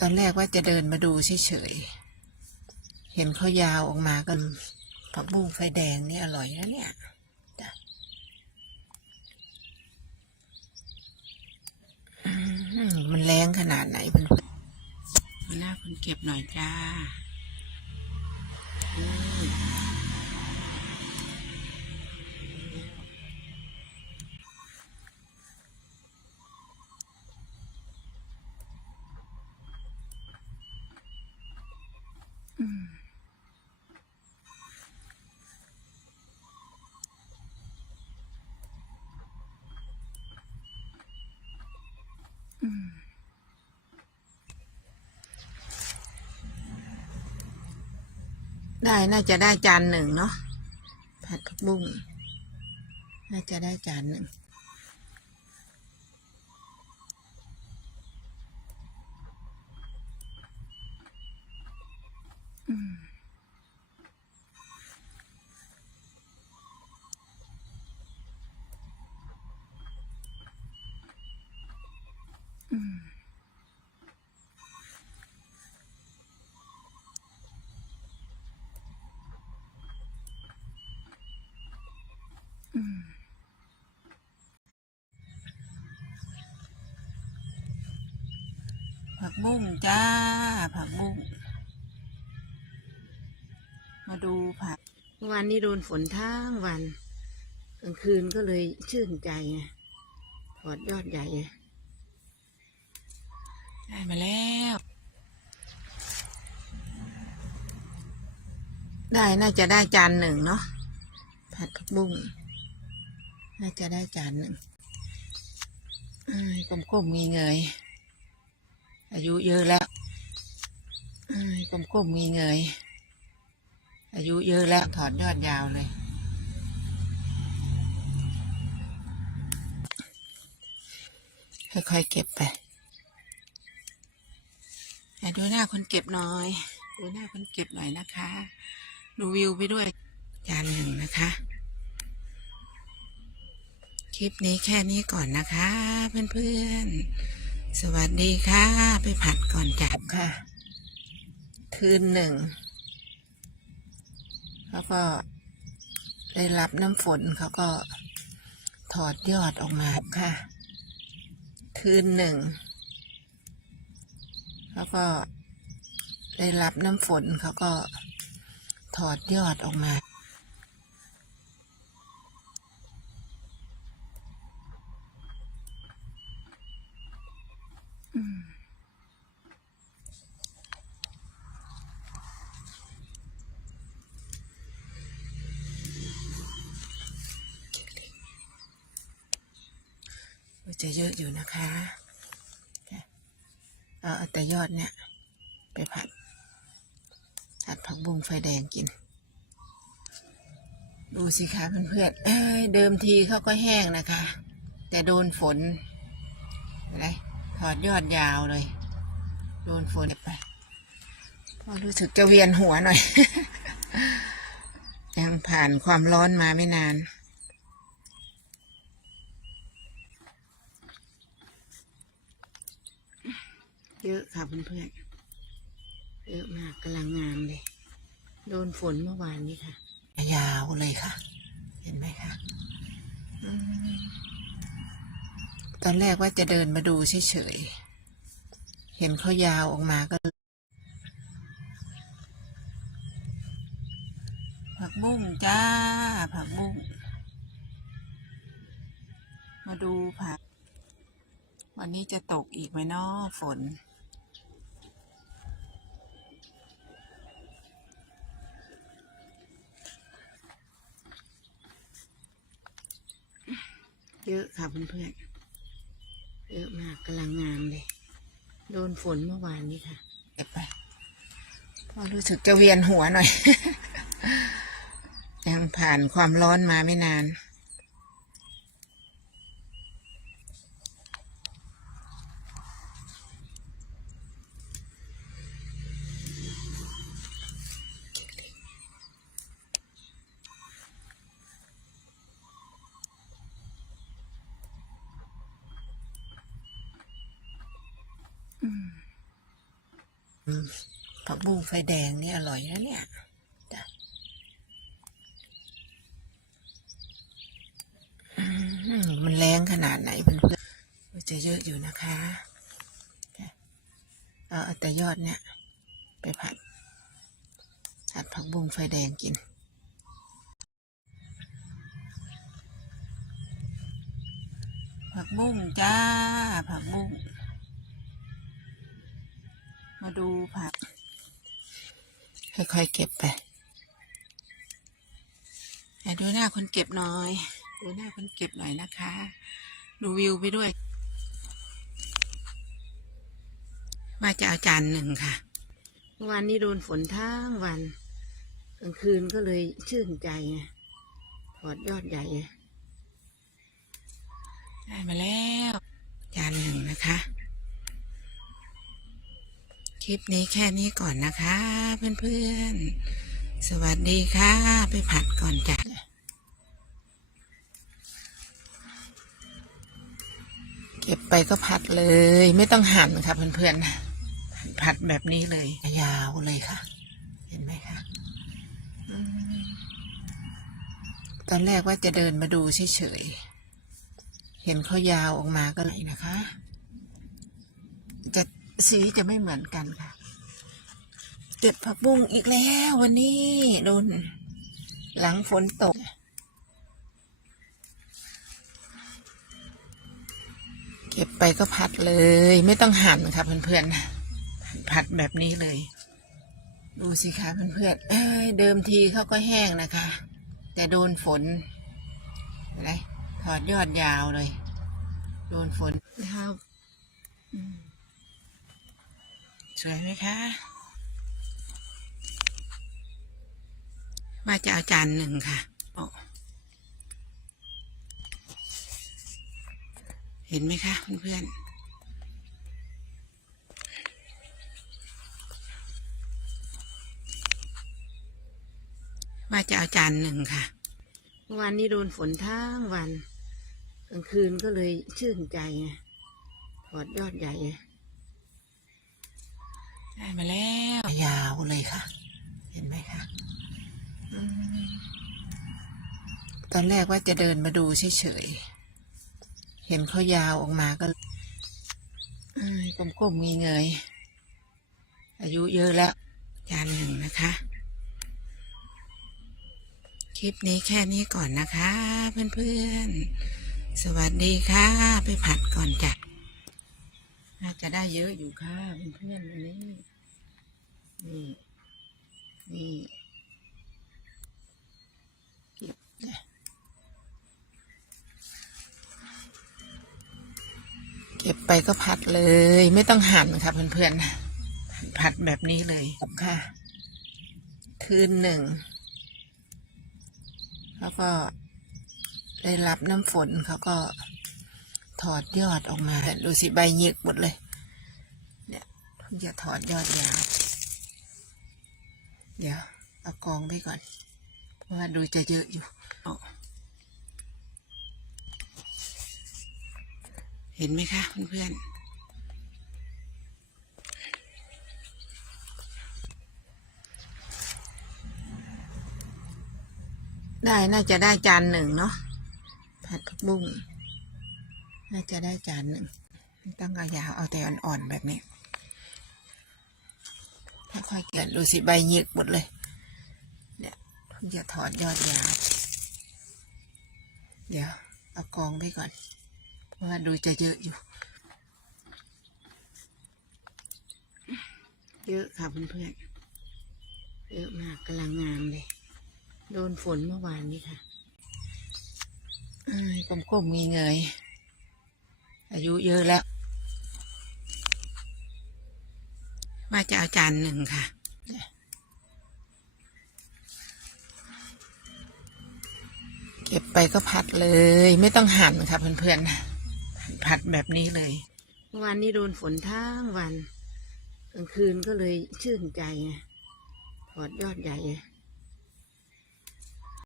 ตอนแรกว่าจะเดินมาดูเฉยๆ เห็นเขายาวออกมากันผักบุ้งไฟแดงนี่อร่อยนะเนี่ยมันแรงขนาดไหนเพื่อนหน้าคนเก็บหน่อยจ้า ได้น่าจะได้จานหนึ่งเนาะผัดผักบุ้งน่าจะได้จานหนึ่งอืมอืม อืม ผักบุ้งจ้าผักบุ้ง มาดูผักเมื่อวานนี้โดนฝนทั้งวันกลางคืนก็เลยชื่นใจไงถอดยอดใหญ่ไงได้มาแล้ว ได้น่าจะได้จานหนึ่งเนาะผัดผักบุ้งน่าจะได้จานหนึ่งกลมกลมๆมีเงยอายุเยอะแล้วกลมกลมๆมีเงย อายุเยอะแล้วถอดยอดยาวเลย ค่อยๆเก็บไปแต่ดูหน้าคนเก็บหน่อย ดูหน้าคนเก็บหน่อยนะคะ ดูวิวไปด้วยจานหนึ่งนะคะ คลิปนี้แค่นี้ก่อนนะคะ เพื่อนๆ สวัสดีค่ะ ไปผัดก่อนจับค่ะ คืนหนึ่ง แล้วก็ได้รับน้ำฝนเขาก็ถอดยอดออกมาค่ะ คืนหนึ่ง แล้วก็ได้รับน้ำฝนเขาก็ถอดยอดออกมา จะเยอะอยู่นะคะเอาเอแต่ยอดเนี่ยไปผัด ผัดผักบุ้งไฟแดงกิน ดูสิคะเพื่อนๆเอ้ยเดิมทีเขาก็แห้งนะคะ แต่โดนฝนอะไรถอดยอดยาวเลย โดนฝนไปพอรู้สึกจะเวียนหัวหน่อย ยังผ่านความร้อนมาไม่นาน เยอะค่ะเพื่อนๆเยอะมากกำลังงามเลย โดนฝนเมื่อวานนี้ค่ะ ยาวเลยค่ะ เห็นไหมคะอืมตอนแรกว่าจะเดินมาดูเฉยๆ เห็นเขายาวออกมาก็ผักบุ้งจ้า ผักบุ้งมาดูผัก วันนี้จะตกอีกไหมเนาะฝน เยอะค่ะเพื่อนๆเยอะมากกำลังงามเลย โดนฝนเมื่อวานนี้ค่ะเก็บไปพอรู้สึกจะเวียนหัวหน่อย ยังผ่านความร้อนมาไม่นาน ผักบุ้งไฟแดงนี่อร่อยนะเนี่ยจ้ะมันแรงขนาดไหนเพื่อนๆมันจะเยอะอยู่นะคะเอาเอาแต่ยอดเนี่ย ไปผัดผัดผักบุ้งไฟแดงกิน ผักบุ้งจ้า ผักบุ้ง มาดูผัก ค่อยๆเก็บไปไหนดูหน้าคนเก็บหน่อย ดูหน้าคนเก็บหน่อยนะคะ ดูวิวไปด้วย ว่าจะเอาจานหนึ่งค่ะ เมื่อวานนี้โดนฝนทั้งวัน กลางคืนก็เลยชื่นใจไงถอดยอดใหญ่ไงได้มาแล้ว จานหนึ่งนะคะ คลิปนี้แค่นี้ก่อนนะคะ เพื่อนๆ สวัสดีค่ะ ไปผัดก่อนจ้ะเก็บไปก็ผัดเลย ไม่ต้องหั่นค่ะเพื่อนๆ ผัดแบบนี้เลย ยาวเลยค่ะ เห็นไหมคะตอนแรกว่าจะเดินมาดูเฉยๆ เห็นเขายาวออกมาก็เลยนะคะ สีจะไม่เหมือนกันค่ะ เก็บผักบุ้งอีกแล้ววันนี้โดนหลังฝนตก เก็บไปก็ผัดเลย ไม่ต้องหั่นค่ะเพื่อนๆผัดแบบนี้เลย ดูสิคะเพื่อนๆเเดิมทีเขาก็แห้งนะคะ แต่โดนฝนอะไรถอดยอดยาวเลย โดนฝนครับ สวยไหมคะว่าจะเอาจานหนึ่งค่ะโอเห็นไหมคะเพื่อนๆว่าจะเอาจานหนึ่งค่ะ เมื่อวานนี้โดนฝนทั้งวัน กลางคืนก็เลยชื่นใจถอดยอดใหญ่ ได้มาแล้วยาวเลยค่ะ เห็นไหมคะอมตอนแรกว่าจะเดินมาดูเฉยๆ เห็นเขายาวออกมาก็อ้ยก้มๆมีเงย อายุเยอะแล้วจานหนึ่งนะคะ คลิปนี้แค่นี้ก่อนนะคะ เพื่อนๆ สวัสดีค่ะ ไปผัดก่อนจ้ะ น่าจะได้เยอะอยู่ค่ะเพื่อนๆวันนี้ นี่ นี่เก็บนะเก็บไปก็ผัดเลย ไม่ต้องหั่นค่ะเพื่อนๆผัดแบบนี้เลยค่ะ คืนหนึ่ง แล้วก็ได้รับน้ำฝนเขาก็ ถอดยอดออกมาดูสิใบหยิกหมดเลย เนี่ยเพิ่งจะถอดยอดยาวเดี๋ยวเอากองไปก่อน เพราะว่าดูจะเยอะอยู่เอาเห็นไหมคะเพื่อนๆได้ น่าจะได้จานหนึ่งเนาะผัดผักบุ้ง น่าจะได้จานหนึ่งต้องเอายาวเอาแต่อ่อนๆแบบนี้ค่อยๆเกิดดูสิใบหยิกหมดเลย เนี่ยเพิ่งจะถอดยอดยาวเดี๋ยวเอากองไปก่อน เพราะว่าดูจะเยอะอยู่ เยอะค่ะเพื่อนๆเยอะมากกำลังงามเลย โดนฝนเมื่อวานนี้ค่ะอ้ยก้มๆมีเงย อายุเยอะแล้ว ว่าจะเอาจานหนึ่งค่ะ เก็บไปก็ผัดเลย ไม่ต้องหั่นค่ะเพื่อนๆ ผัดแบบนี้เลยเมื่อวานนี้โดนฝนทั้งวันกลางคืนก็เลยชื่นใจถอดยอดใหญ่